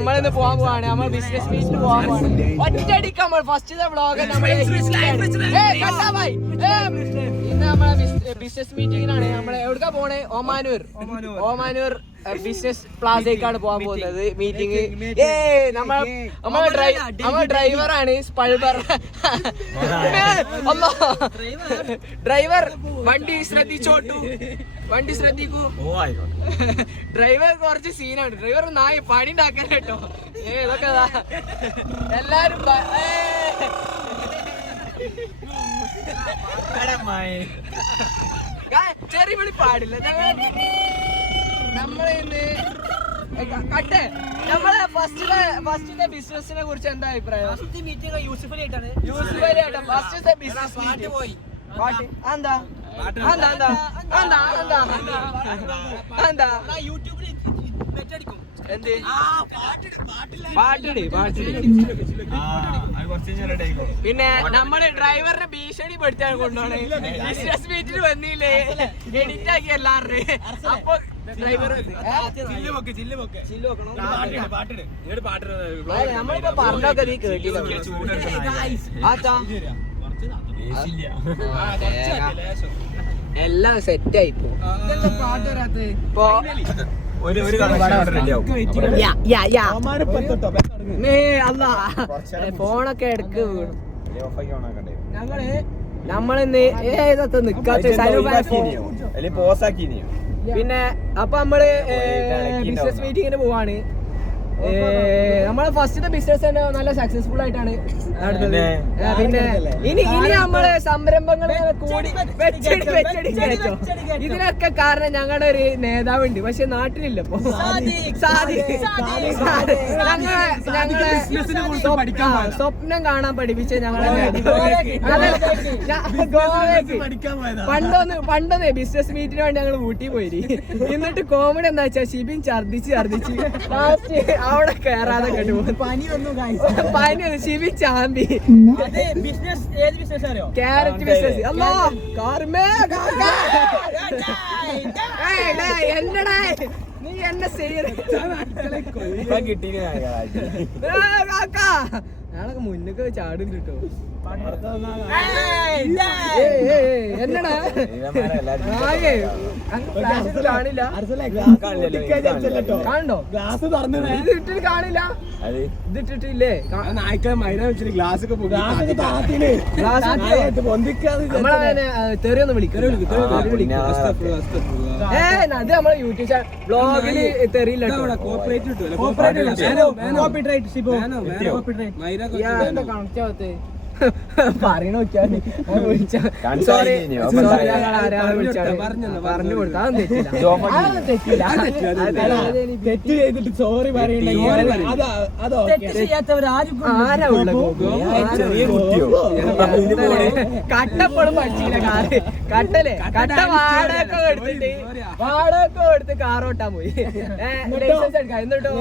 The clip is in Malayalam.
നമ്മളിന്ന് പോകാൻ പോവാണ്. നമ്മൾ ബിസിനസ് മീറ്റിന് പോകാൻ പോവാണ്. ഒറ്റയടിക്ക് നമ്മൾ ഫസ്റ്റ് വ്ളോഗ് ഇന്ന് നമ്മളെ ബിസിനസ് മീറ്റിങ്ങിനാണ്. നമ്മൾ എവിടേക്കാ പോണേ? ഓമാനൂർ ബിസിനസ് പ്ലാസയ്ക്കാണ് പോകാൻ പോകുന്നത്. മീറ്റിംഗ് നമ്മളെ ഡ്രൈവറാണ് സ്പൾബർ. ഡ്രൈവർ വണ്ടി ശ്രദ്ധിച്ചോട്ടു, വണ്ടി ശ്രദ്ധിക്കൂ. ഡ്രൈവർ കുറച്ച് സീനാണ്. ഡ്രൈവർ നായി പണി ഉണ്ടാക്കാൻ കേട്ടോ. ഇതൊക്കെ എല്ലാരും ചെറിയ വിളി പാടില്ല. നമ്മളിന്ന് കട്ടെ നമ്മളെ ഫസ്റ്റിലെ ബിസിനസിനെ കുറിച്ച് എന്താ അഭിപ്രായം? ഫസ്റ്റത്തെ ബിസിനസ് പോയി പാട്ട് എന്താ എന്ത് പിന്നെ നമ്മള് ഡ്രൈവറിനെ ഭീഷണി പെടുത്താൻ കൊണ്ടുപോണേ. ബിസിനസ് മീറ്റിന് വന്നില്ലേ എഡിറ്റ് ആക്കി എല്ലാവരുടെ. അപ്പൊ ഡ്രൈവർ നമ്മളിപ്പോ പറഞ്ഞൊക്കെ നീ കേട്ടില്ല. എല്ലാം സെറ്റ് ആയിപ്പോ. ഇപ്പൊ ഫോണൊക്കെ എടുക്ക് വീണു. നമ്മളിന്ന് ഏതൊക്കെ നിക്കാത്ത പിന്നെ അപ്പൊ നമ്മള് ബിസിനസ് മീറ്റിങ്ങിന് പോവാണ്. നമ്മളെ ഫസ്റ്റത്തെ ബിസിനസ് തന്നെ നല്ല സക്സസ്ഫുൾ ആയിട്ടാണ് നടന്നത്. പിന്നെ ഇനി നമ്മള് സംരംഭങ്ങൾ കൂടി ഇതിനൊക്കെ കാരണം ഞങ്ങളുടെ ഒരു നേതാവുണ്ട്, പക്ഷെ നാട്ടിലില്ല. ഇപ്പൊ ഞങ്ങളെ സ്വപ്നം കാണാൻ പഠിപ്പിച്ച ഞങ്ങളെ പണ്ടൊന്നേ ബിസിനസ് മീറ്റിന് വേണ്ടി ഞങ്ങൾ ഊട്ടി പോയി. എന്നിട്ട് കോമഡി എന്താ വെച്ചാൽ ഷിബിൻ ഛർദിച്ച് ലാസ്റ്റ് അവിടെ കേറാതെ കേട്ടു. പനി ഷിബിൻ ചാമ്പി. Carrot business. അല്ലോ എന്നടാ നീ എന്നെ ഞാനൊക്കെ മുന്നൊക്കെ ചാടും കിട്ടോ. എന്നടാ കാണില്ല കാണണ്ടോ? ഗ്ലാസ് ഇതിട്ടിട്ട് കാണില്ല. ഇതിട്ടിട്ടില്ലേ നായ്ക്കളെ മൈന വെച്ചിട്ട് ഗ്ലാസ് ഒക്കെ നമ്മളങ്ങനെ തെറിയൊന്നും വിളിക്കും. അത് നമ്മളെ യൂട്യൂബ് ചാനൽ ബ്ലോഗില് തെറിയില്ല. കണക്റ്റാവത്തെ പറയണ നോക്കിയാൽ സോറി പറഞ്ഞു കൊടുത്താ തെറ്റില്ല. തെറ്റ് ചെയ്തിട്ട് സോറി പറയണ്ട. ആരാ ഉള്ള കട്ടപ്പോഴും പഠിച്ചില്ല. കട്ട വാടക എടുത്തിട്ട് കാറോട്ടാൻ പോയി. ലൈസൻസ് എടുക്കാം എന്നിട്ടോ